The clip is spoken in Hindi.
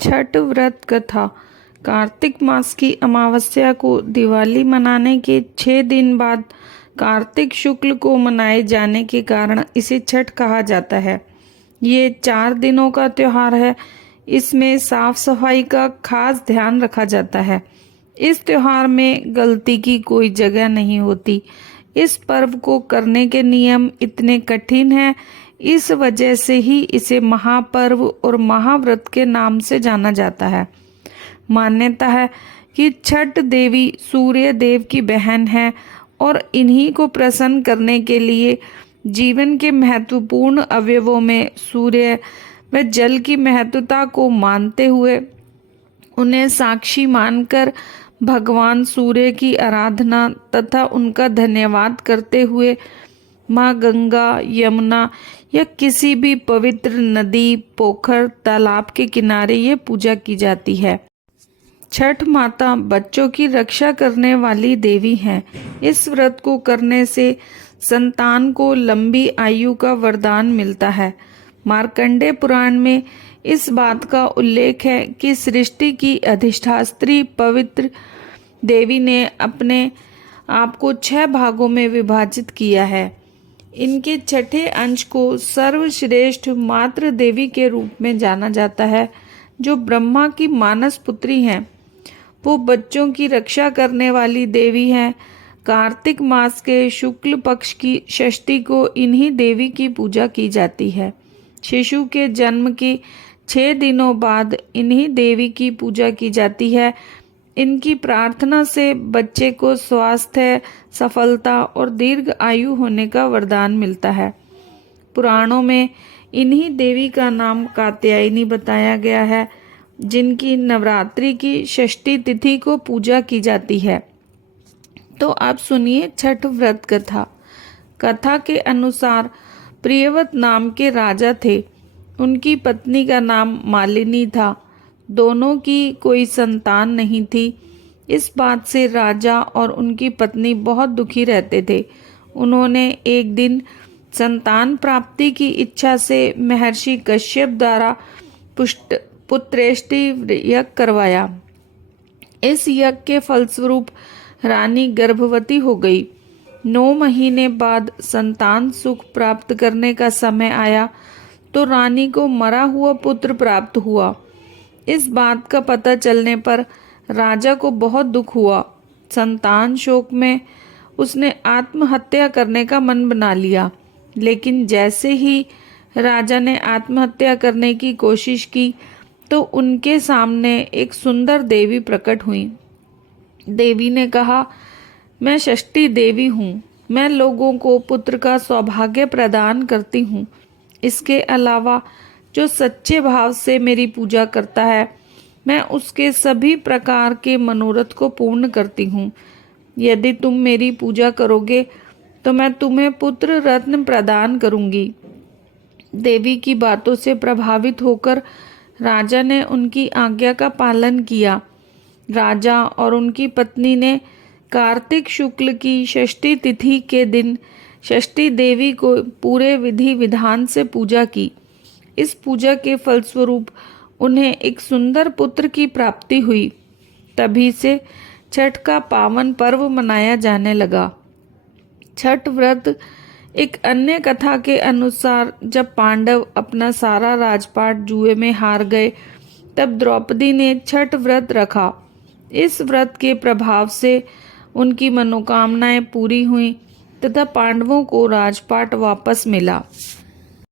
छठ व्रत कथा। कार्तिक मास की अमावस्या को दिवाली मनाने के 6 दिन बाद कार्तिक शुक्ल को मनाए जाने के कारण इसे छठ कहा जाता है। ये 4 दिनों का त्योहार है। इसमें साफ सफाई का खास ध्यान रखा जाता है। इस त्योहार में गलती की कोई जगह नहीं होती। इस पर्व को करने के नियम इतने कठिन हैं, इस वजह से ही इसे महापर्व और महाव्रत के नाम से जाना जाता है। मान्यता है कि छठ देवी सूर्य देव की बहन है और इन्हीं को प्रसन्न करने के लिए जीवन के महत्वपूर्ण अवयवों में सूर्य व जल की महत्वता को मानते हुए उन्हें साक्षी मानकर भगवान सूर्य की आराधना तथा उनका धन्यवाद करते हुए माँ गंगा, यमुना या किसी भी पवित्र नदी, पोखर, तालाब के किनारे ये पूजा की जाती है। छठ माता बच्चों की रक्षा करने वाली देवी हैं। इस व्रत को करने से संतान को लंबी आयु का वरदान मिलता है। मार्कंडेय पुराण में इस बात का उल्लेख है कि सृष्टि की अधिष्ठात्री पवित्र देवी ने अपने आप को 6 भागों में विभाजित किया है। इनके छठे अंश को सर्वश्रेष्ठ मातृ देवी के रूप में जाना जाता है, जो ब्रह्मा की मानस पुत्री हैं। वो बच्चों की रक्षा करने वाली देवी हैं। कार्तिक मास के शुक्ल पक्ष की षष्ठी को इन्हीं देवी की पूजा की जाती है। शिशु के जन्म के 6 दिनों बाद इन्हीं देवी की पूजा की जाती है। इनकी प्रार्थना से बच्चे को स्वास्थ्य, सफलता और दीर्घ आयु होने का वरदान मिलता है। पुराणों में इन्हीं देवी का नाम कात्यायनी बताया गया है, जिनकी नवरात्रि की षष्ठी तिथि को पूजा की जाती है। तो आप सुनिए छठ व्रत कथा। कथा के अनुसार प्रियव्रत नाम के राजा थे। उनकी पत्नी का नाम मालिनी था। दोनों की कोई संतान नहीं थी। इस बात से राजा और उनकी पत्नी बहुत दुखी रहते थे। उन्होंने एक दिन संतान प्राप्ति की इच्छा से महर्षि कश्यप द्वारा पुत्रेष्टि यज्ञ करवाया। इस यज्ञ के फलस्वरूप रानी गर्भवती हो गई। 9 महीने बाद संतान सुख प्राप्त करने का समय आया तो रानी को मरा हुआ पुत्र प्राप्त हुआ। इस बात का पता चलने पर राजा को बहुत दुख हुआ। संतान शोक में उसने आत्महत्या करने का मन बना लिया। लेकिन जैसे ही राजा ने आत्महत्या करने की कोशिश की तो उनके सामने एक सुंदर देवी प्रकट हुई। देवी ने कहा, मैं षष्ठी देवी हूँ। मैं लोगों को पुत्र का सौभाग्य प्रदान करती हूँ। इसके अलावा जो सच्चे भाव से मेरी पूजा करता है, मैं उसके सभी प्रकार के मनोरथ को पूर्ण करती हूँ। यदि तुम मेरी पूजा करोगे तो मैं तुम्हें पुत्र रत्न प्रदान करूँगी। देवी की बातों से प्रभावित होकर राजा ने उनकी आज्ञा का पालन किया। राजा और उनकी पत्नी ने कार्तिक शुक्ल की षष्ठी तिथि के दिन षष्ठी देवी को पूरे विधि विधान से पूजा की। इस पूजा के फलस्वरूप उन्हें एक सुंदर पुत्र की प्राप्ति हुई। तभी से छठ का पावन पर्व मनाया जाने लगा। छठ व्रत एक अन्य कथा के अनुसार जब पांडव अपना सारा राजपाट जुए में हार गए, तब द्रौपदी ने छठ व्रत रखा। इस व्रत के प्रभाव से उनकी मनोकामनाएं पूरी हुई तथा पांडवों को राजपाट वापस मिला।